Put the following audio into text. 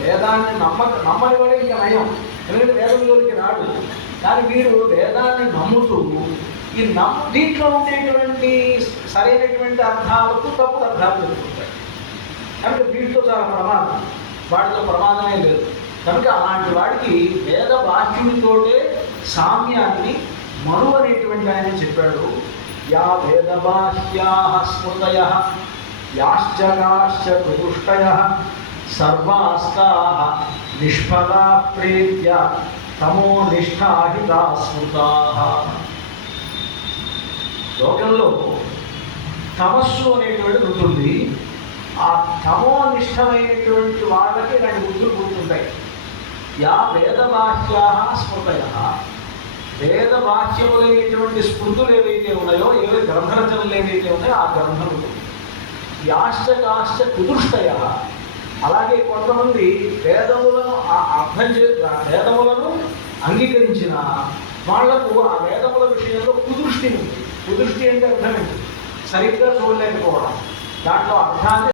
వేదాన్ని నమ్మ నమ్మని వాడే ఇంకా నయం. ఎందుకంటే వేదంలోకి రాడు. కానీ వీరు వేదాన్ని నమ్ముతూ ఈ నమ్ దీంట్లో ఉండేటువంటి సరైనటువంటి అర్థాలకు తప్పుడు అర్థాలు చెప్పుకుంటారు. కనుక వీటితో చాలా ప్రమాదం. వాటితో ప్రమాదమే లేదు. కనుక అలాంటి వాడికి వేద వాక్యునితోటే సామ్యాన్ని మను అనేటువంటి ఆయన చెప్పాడు. యా వేద బాహ్యా స్మృతయ యాశ్చకాశ్చ ప్రతుష్టయ. సర్వాస్తా నిష్ఫలా ప్రేత్య తమో నిష్ఠాహితా స్మృతా లోకంలో తమస్సు అనేటువంటి ఉంటుంది ఆ తమో నిష్టమైనటువంటి వాళ్ళకి రెండు బుద్ధులు గుర్తుంటాయి. యా వేదవాక్యా స్మృతయ. వేదవాక్యములైనటువంటి స్మృతులు ఏవైతే ఉన్నాయో ఏవైతే గ్రంథరచనలు ఏవైతే ఉన్నాయో ఆ గ్రంథములు. యాశ్చ కాశ్చ కుదుష్టయ అలాగే కొంతమంది వేదములను ఆ అర్థం చే వేదములను అంగీకరించిన వాళ్ళకు ఆ వేదముల విషయంలో కుదృష్టి ఉంది. కుదృష్టి అంటే అర్థమేంటి సరిగ్గా చూడలేకపోవడం. దాంట్లో అర్థాన్ని